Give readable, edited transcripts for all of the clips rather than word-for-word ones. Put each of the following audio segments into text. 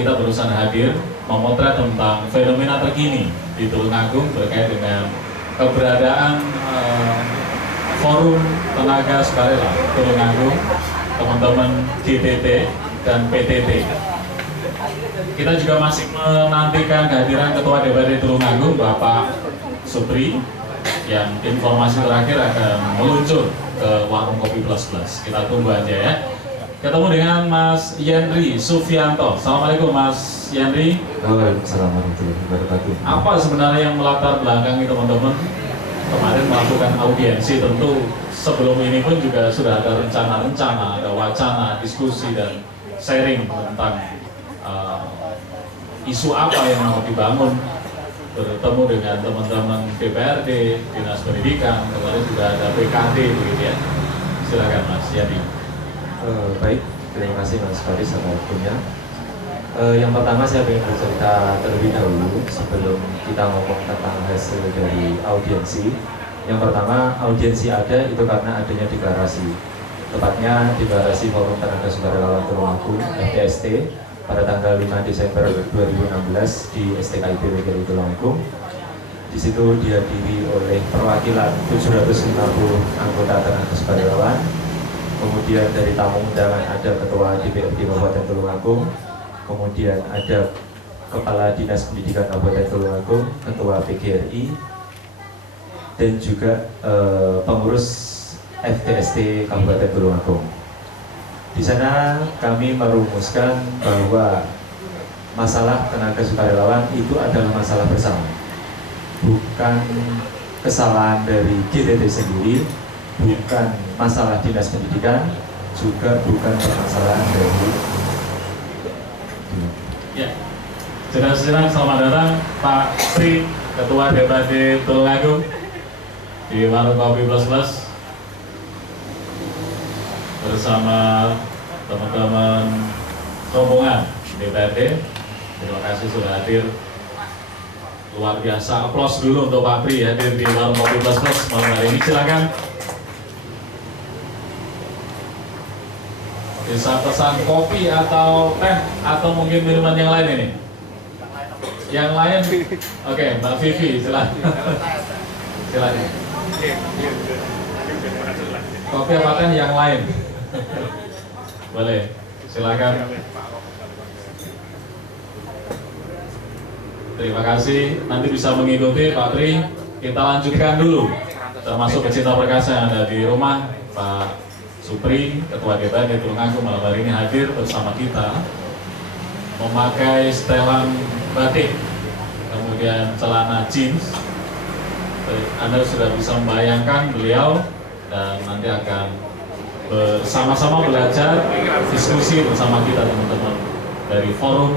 kita barusan hadir memotret tentang fenomena terkini di Tulungagung terkait dengan keberadaan Forum Tenaga Sukarela Tulungagung, teman-teman GTT dan PTT. Kita juga masih menantikan kehadiran Ketua DPRD Tulungagung, Bapak Supri, yang informasi terakhir akan meluncur ke Warung Kopi Plus Plus. Kita tunggu aja ya. Ketemu dengan Mas Yandri Sufianto. Assalamualaikum Mas Yandri. Waalaikumsalam warahmatullahi wabarakatuh. Apa sebenarnya yang melatar belakangi teman-teman kemarin melakukan audiensi? Tentu sebelum ini pun juga sudah ada rencana-rencana, ada wacana, diskusi dan sharing tentang isu apa yang mau dibangun. Bertemu dengan teman-teman DPRD, Dinas Pendidikan, kemarin juga ada PKD begitu ya. Silakan Mas Yandri. Baik, terima kasih Mas Faris atas waktunya. Yang pertama saya ingin bercerita terlebih dahulu sebelum kita ngomong tentang hasil dari audiensi. Yang pertama, audiensi ada itu karena adanya deklarasi. Tepatnya deklarasi Forum Tenaga Sukarelawan Tulungagung (FTST) pada tanggal 5 Desember 2016 di STKIP WGRI Tulungagung. Di situ dihadiri oleh perwakilan 750 anggota tenaga sukarelawan. Kemudian dari tamu undangan ada Ketua DPRD Kabupaten Tulungagung, kemudian ada Kepala Dinas Pendidikan Kabupaten Tulungagung, Ketua PGRI, dan juga pengurus FTST Kabupaten Tulungagung. Di sana kami merumuskan bahwa masalah tenaga sukarelawan itu adalah masalah bersama, bukan kesalahan dari GTT sendiri, bukan masalah Dinas Pendidikan, juga bukan permasalahan dari ya. Saudara-saudara, selamat datang Pak Tri, Ketua DPRD Tulungagung di Warung Kopi Plus Plus bersama teman-teman rombongan DPRD. Terima kasih sudah hadir. Luar biasa, aplaus dulu untuk Pak Pri hadir di Warung Kopi Plus Plus malam hari ini. Silakan. Bisa pesan kopi atau teh atau mungkin minuman yang lain ini? Yang lain? Oke, Mbak Vivi, silakan. Silakan. Kopi apa teh yang lain? Boleh, silakan. Terima kasih. Nanti bisa mengikuti Pak Tri. Kita lanjutkan dulu, termasuk pecinta perkasa yang ada di rumah. Pak Supri, Ketua DPRD Tulungagung malam hari ini hadir bersama kita memakai setelan batik, kemudian celana jeans. Anda sudah bisa membayangkan beliau, dan nanti akan bersama-sama belajar, diskusi bersama kita teman-teman dari Forum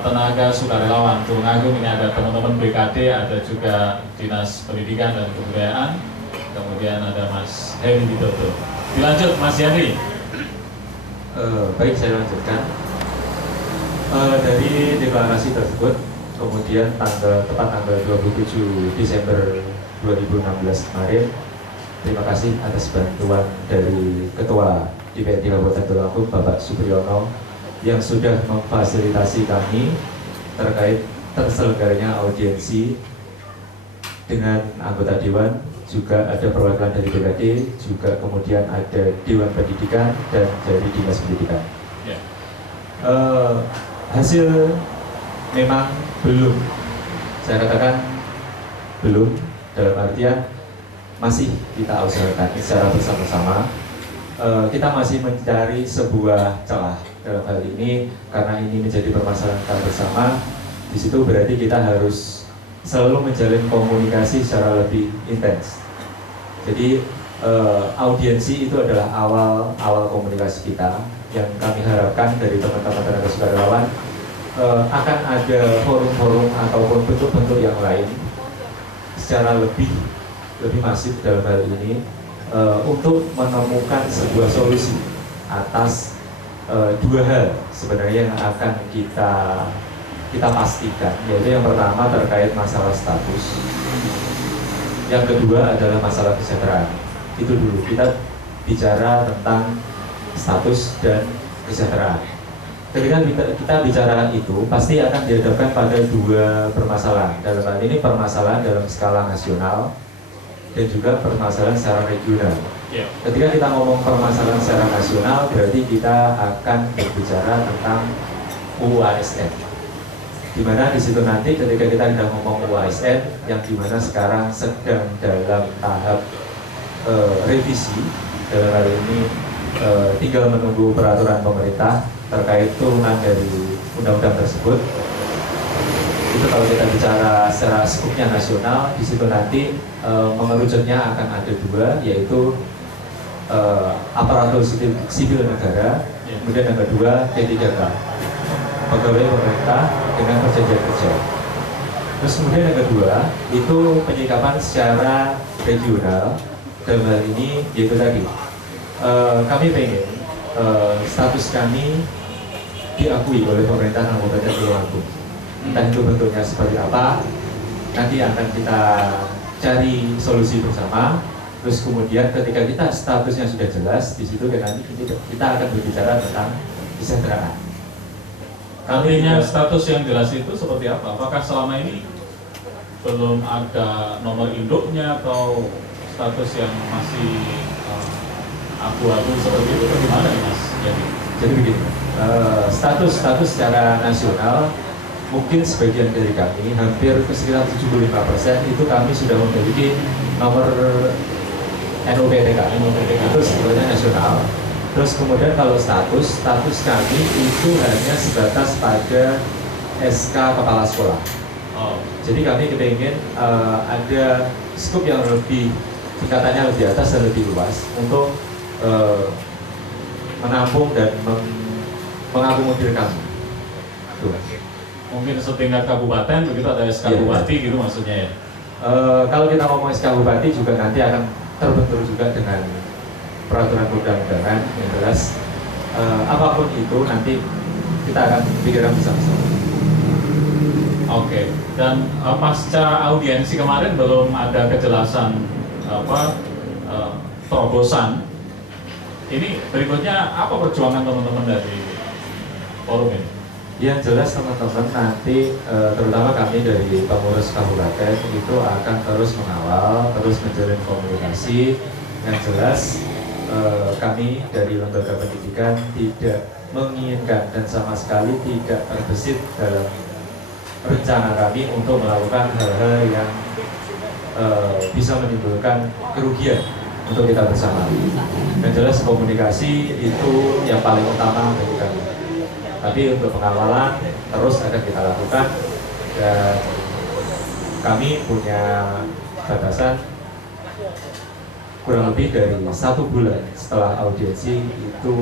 Tenaga Sukarelawan Tulungagung. Ini ada teman-teman BKD, ada juga Dinas Pendidikan dan Kebudayaan, kemudian ada Mas Heri Widodo. Dilanjut Mas Yandri. Baik, saya lanjutkan. Dari deklarasi tersebut, kemudian tepat tanggal 27 Desember 2016 kemarin, terima kasih atas bantuan dari Ketua DPRD Kabupaten Tulungagung Bapak Supriyono yang sudah memfasilitasi kami terkait terselenggaranya audiensi dengan anggota Dewan, juga ada perwakilan dari DPRD, juga kemudian ada Dewan Pendidikan dan dari Dinas Pendidikan. Yeah. Hasil memang belum, saya katakan belum, dalam artian masih kita usahakan secara bersama-sama. Kita masih mencari sebuah celah dalam hal ini, karena ini menjadi permasalahan bersama. Di situ berarti kita harus selalu menjalin komunikasi secara lebih intens. Jadi audiensi itu adalah awal komunikasi kita, yang kami harapkan dari teman-teman tenaga sukarelawan akan ada forum-forum ataupun bentuk-bentuk yang lain secara lebih masif dalam hal ini untuk menemukan sebuah solusi atas dua hal sebenarnya yang akan kita pastikan, yaitu yang pertama terkait masalah status, yang kedua adalah masalah kesejahteraan. Itu dulu, kita bicara tentang status dan kesejahteraan. ketika kita bicara itu pasti akan dihadapkan pada dua permasalahan. Dalam hal ini permasalahan dalam skala nasional dan juga permasalahan secara regional. Yeah. Ketika kita ngomong permasalahan secara nasional, berarti kita akan berbicara tentang UASN. Dimana di situ nanti ketika kita sudah ngomong UASN, yang dimana sekarang sedang dalam tahap revisi, dalam hal ini tinggal menunggu peraturan pemerintah terkait turunan dari undang-undang tersebut. Itu kalau kita bicara secara skupnya nasional, di situ nanti mengerucutnya akan ada dua, yaitu aparatur sipil negara, kemudian yang kedua P3K, pegawai pemerintah dengan perjanjian kerja. Terus kemudian yang kedua itu penyikapan secara regional, dalam hal ini yaitu tadi kami pengen status kami diakui oleh pemerintah Kabupaten Tulungagung. Entah itu bentuknya seperti apa, nanti akan kita cari solusi bersama. Terus kemudian ketika kita statusnya sudah jelas, di situ nanti kita akan berbicara tentang kesejahteraan. Artinya status yang jelas itu seperti apa? Apakah selama ini belum ada nomor induknya atau status yang masih abu-abu seperti itu? Bagaimana nih Mas? Jadi begini, status secara nasional mungkin sebagian dari kami, hampir sekitar 75% itu kami sudah memiliki nomor NUPTK itu sebetulnya nasional. Terus kemudian kalau status kami itu hanya sebatas pada SK kepala sekolah. Jadi kami kepengen ada skup yang lebih, tingkatannya lebih atas dan lebih luas untuk menampung dan mengakomodir kami. Tuh. Mungkin setingkat kabupaten begitu, ada SK Bupati gitu maksudnya ya? Kalau kita ngomong SK Bupati juga nanti akan terbentur juga dengan peraturan perundang-undangan yang jelas. Apapun itu nanti kita akan pikirkan bersama-sama. Oke. Dan pasca audiensi kemarin belum ada kejelasan terobosan. Ini berikutnya apa perjuangan teman-teman dari forum ini? Yang jelas teman-teman nanti terutama kami dari pengurus kabupaten itu akan terus mengawal, terus menjalin komunikasi. Yang jelas kami dari lembaga pendidikan tidak menginginkan dan sama sekali tidak terbesit dalam rencana kami untuk melakukan hal-hal yang bisa menimbulkan kerugian untuk kita bersama. Yang jelas komunikasi itu yang paling utama bagi kami. Tapi untuk pengawalan terus akan kita lakukan, dan kami punya batasan kurang lebih dari 1 bulan setelah audiensi itu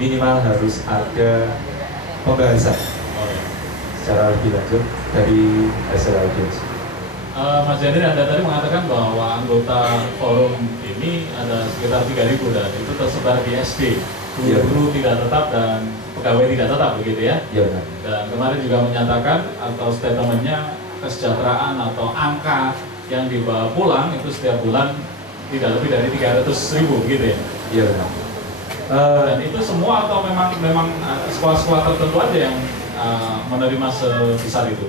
minimal harus ada pembahasan secara lebih lanjut dari hasil audiensi. Mas Jani, Anda tadi mengatakan bahwa anggota forum ini ada sekitar 3.000 dan itu tersebar di SD, guru tidak tetap dan pegawai tidak tetap begitu ya? Iya. Dan kemarin juga menyatakan atau statementnya kesejahteraan atau angka yang dibawa pulang itu setiap bulan tidak lebih dari 300.000 gitu ya? Iya. Dan itu semua atau memang sekolah-sekolah tertentu aja yang menerima sebesar itu?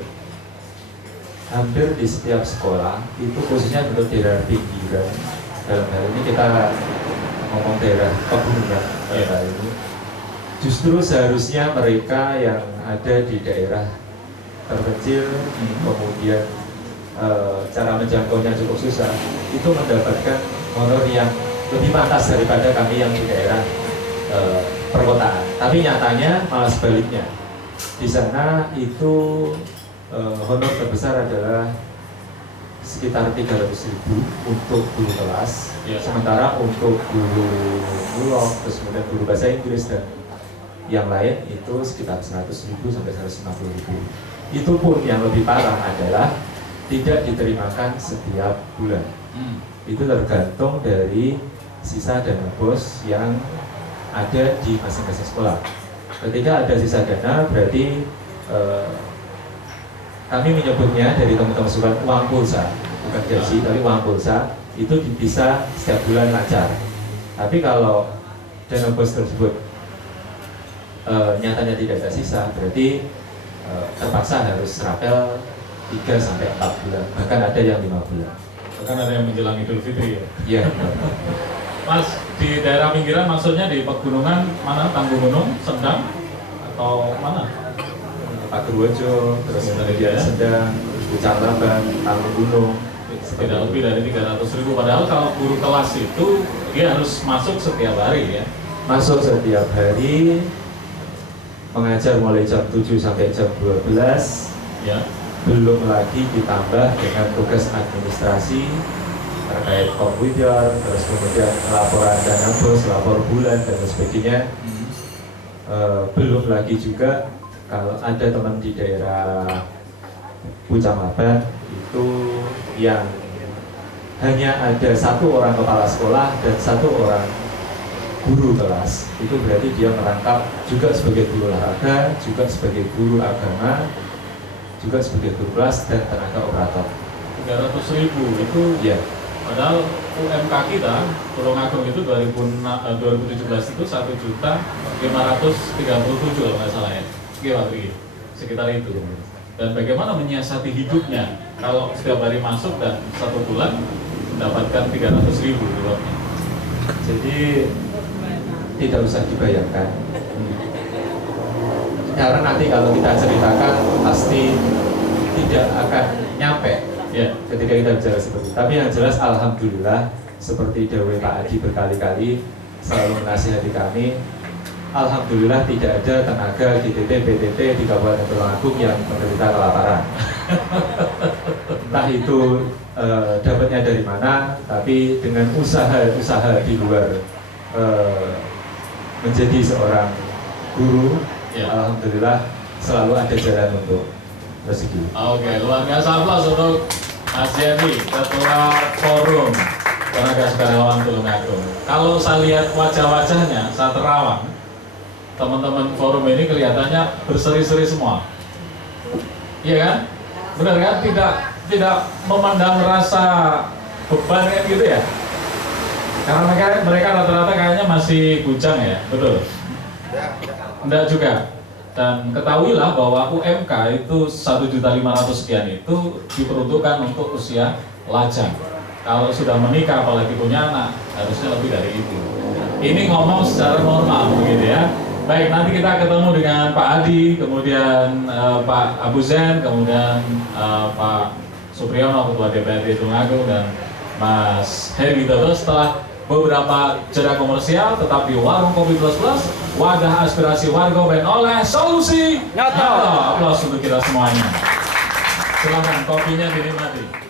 Hampir di setiap sekolah itu khususnya untuk daerah pinggiran. Dalam hal ini kita ngomong daerah pegunungan daerah ini. Justru seharusnya mereka yang ada di daerah terpencil, kemudian cara menjangkaunya cukup susah, itu mendapatkan honor yang lebih pantas daripada kami yang di daerah perkotaan. Tapi nyatanya malah sebaliknya. Di sana itu honor terbesar adalah sekitar 300.000 untuk guru kelas, sementara untuk guru bulog, terus kemudian guru bahasa Inggris dan yang lain itu sekitar 100.000 sampai 150.000. Itu pun yang lebih parah adalah tidak diterimakan setiap bulan. Itu tergantung dari sisa dana BOS yang ada di masing-masing sekolah. Ketika ada sisa dana berarti kami menyebutnya dari teman-teman surat uang pulsa, bukan gaji, tapi uang pulsa itu bisa setiap bulan lancar. Tapi kalau dana BOS tersebut nyatanya tidak ada sisa, berarti terpaksa harus rapel 3 sampai 4 bulan, bahkan ada yang 5 bulan. Bahkan ada yang menjelang Idul Fitri ya. Iya. Mas, di daerah pinggiran maksudnya di pegunungan mana? Tanggung Gunung, Sendang, atau mana? Pagurwojo, terus Dari dia ya? Sendang, Kecamatan, Tanggung Gunung. Tidak lebih dari 300.000. Padahal kalau guru kelas itu dia harus masuk setiap hari ya. Masuk setiap hari, mengajar mulai jam 7 sampai jam 12. Ya. Belum lagi ditambah dengan tugas administrasi terkait komputer, terus kemudian laporan dana bos, lapor bulan dan sebagainya. Belum lagi juga kalau ada teman di daerah Pucamaban itu yang hanya ada 1 orang kepala sekolah dan 1 orang guru kelas, itu berarti dia merangkap juga sebagai guru olahraga, juga sebagai guru agama, juga sebagai guru kelas dan tenaga operator. 300.000 itu Ya. padahal UMK kita Tulungagung itu 2017 itu 1.537.000 kalau nggak salah ya. Gimana sekitar itu. Dan bagaimana menyiasati hidupnya kalau setiap hari masuk dan 1 bulan mendapatkan 300.000 uangnya. Jadi tidak usah dibayangkan. Karena nanti kalau kita ceritakan pasti tidak akan nyampe Ya. ketika kita bicara seperti itu. Tapi yang jelas alhamdulillah seperti Dewi Pak Adi berkali-kali selalu menasihati kami, alhamdulillah tidak ada tenaga GTT, PTT di Kabupaten Tulungagung yang menderita kelaparan. Entah itu dapatnya dari mana, tapi dengan usaha-usaha di luar menjadi seorang guru, Ya. alhamdulillah selalu ada jalan untuk rezeki. Oke, luar biasa aplaus untuk Mas Yedi, Ketua Forum Tenaga Sukarelawan Tulungagung. Kalau saya lihat wajah-wajahnya saat terawang, teman-teman forum ini kelihatannya berseri-seri semua. Iya kan? Benar kan? Tidak memandang rasa beban kan gitu ya? Karena mereka rata-rata kayaknya masih bujang ya, betul? Enggak juga. Dan ketahuilah bahwa UMK itu 1.500.000 sekian itu diperuntukkan untuk usia lajang. Kalau sudah menikah apalagi punya anak harusnya lebih dari itu. Ini ngomong secara normal begitu ya. Baik, nanti kita ketemu dengan Pak Adi, kemudian Pak Abu Zen, kemudian Pak Supriyono, Ketua DPRD Tulungagung, dan Mas Heri Widodo setelah beberapa jeda komersial. Tetap di Warung Kopi Plus Plus, wadah aspirasi warga ben oleh solusi nyata. Aplaus untuk kita semuanya. Silakan kopinya dinikmati.